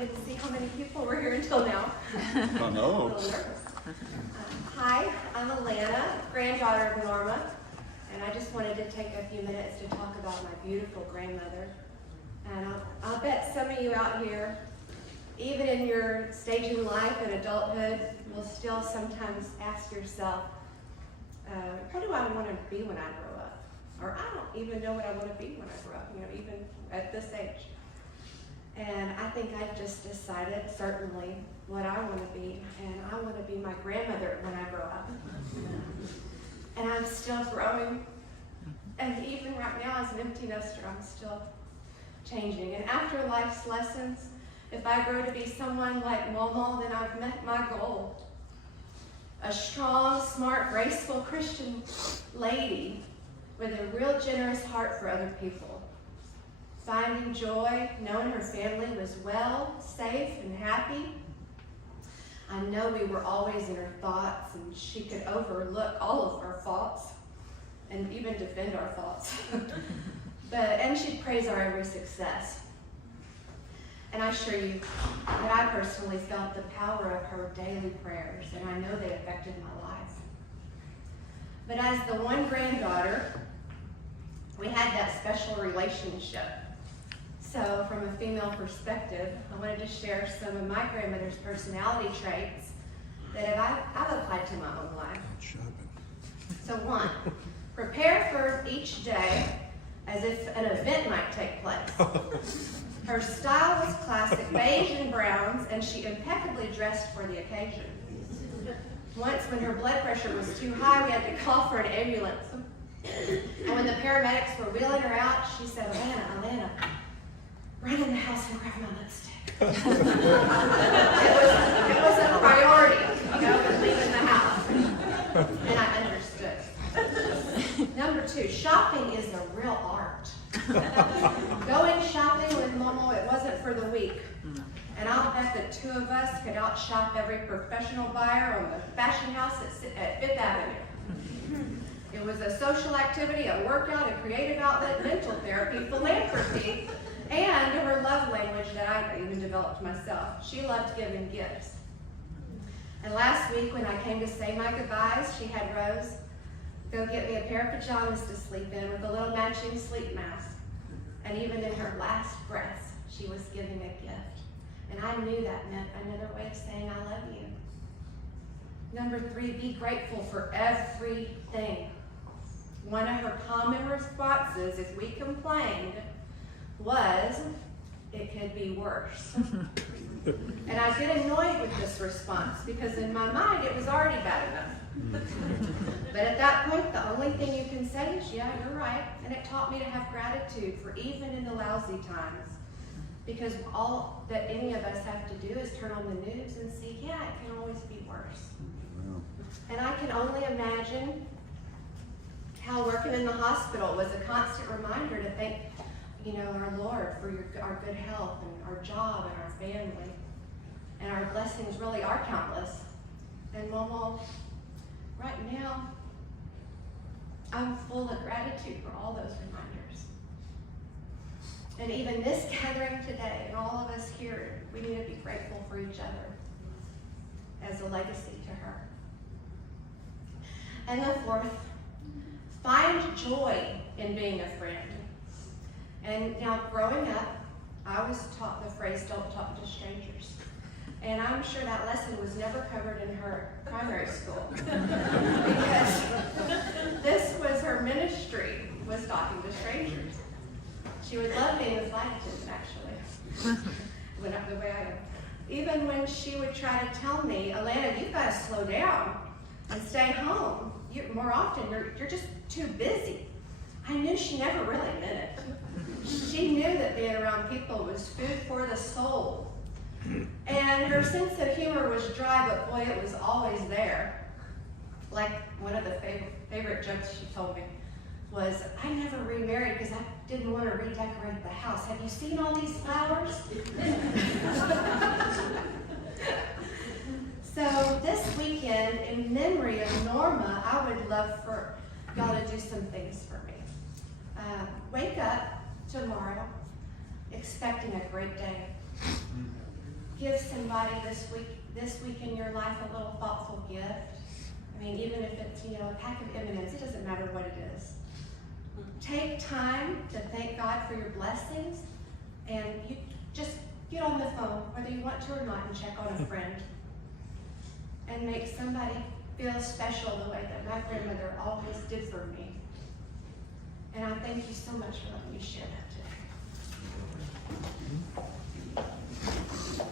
didn't see how many people were here until now. Oh, no. A little nervous. Hi, I'm Alana, granddaughter of Norma, and I just wanted to take a few minutes to talk about my beautiful grandmother. And I'll bet some of you out here, even in your stage in life and adulthood, will still sometimes ask yourself, what do I want to be when I grow up? Or I don't even know what I want to be when I grow up, even at this age. And I think I've just decided, certainly, what I want to be. And I want to be my grandmother when I grow up. And I'm still growing. And even right now, as an empty nester, I'm still changing. And after life's lessons, if I grow to be someone like Momo, then I've met my goal. A strong, smart, graceful Christian lady with a real generous heart for other people. Finding joy, knowing her family was well, safe, and happy. I know we were always in her thoughts, and she could overlook all of our faults and even defend our faults. And she'd praise our every success. And I assure you that I personally felt the power of her daily prayers, and I know they affected my life. But as the one granddaughter, we had that special relationship. So from a female perspective, I wanted to share some of my grandmother's personality traits that I've applied to my own life. So 1, prepare for each day as if an event might take place. Her style was classic beige and browns, and she impeccably dressed for the occasion. Once when her blood pressure was too high, we had to call for an ambulance. And when the paramedics were wheeling her out, she said, Alana, run in the house and grab my lipstick. it was a priority, with leaving the house. And I understood. Number 2, shopping is a real art. Going shopping with Momo, it wasn't for the weak. And I'll bet the two of us could outshop every professional buyer on the fashion house at 5th Avenue. It was a social activity, a workout, a creative outlet, mental therapy, philanthropy, and her love language that I even developed myself. She loved giving gifts. And last week when I came to say my goodbyes, she had Rose go get me a pair of pajamas to sleep in with a little matching sleep mask. And even in her last breaths, she was giving a gift. And I knew that meant another way of saying I love you. Number 3, be grateful for everything. One of her common responses if we complained was, it could be worse. And I get annoyed with this response because in my mind it was already bad enough. But at that point, the only thing you can say is, yeah, you're right. And it taught me to have gratitude for even in the lousy times. Because all that any of us have to do is turn on the news and see, yeah, it can always be worse. And I can only imagine how working in the hospital was a constant reminder to thank, our Lord for our good health and our job and our family. And our blessings really are countless. And Momo, right now, I'm full of gratitude for all those reminders. And even this gathering today, and all of us here, we need to be grateful for each other as a legacy to her. And the 4th, find joy in being a friend. And now growing up, I was taught the phrase, don't talk to strangers. And I'm sure that lesson was never covered in her primary school. Because this was her ministry, was talking to strangers. She would love being a flight attendant, actually. The way I am. Even when she would try to tell me, Alana, you've got to slow down and stay home. More often, you're just too busy. I knew she never really meant it. She knew that being around people was food for the soul. And her sense of humor was dry, but boy, it was always there. Like one of the favorite jokes she told me was, I never remarried because I didn't want to redecorate the house. Have you seen all these flowers? So this weekend, in memory of Norma, I would love for y'all to do some things for me. Wake up tomorrow expecting a great day. give somebody this week in your life a little thoughtful gift. I mean, even if it's, you know, a pack of M&Ms, it doesn't matter what it is. Take time to thank God for your blessings, and you just get on the phone, whether you want to or not, and check on a friend. And make somebody feel special the way that my grandmother always did for me. And I thank you so much for letting me share that today.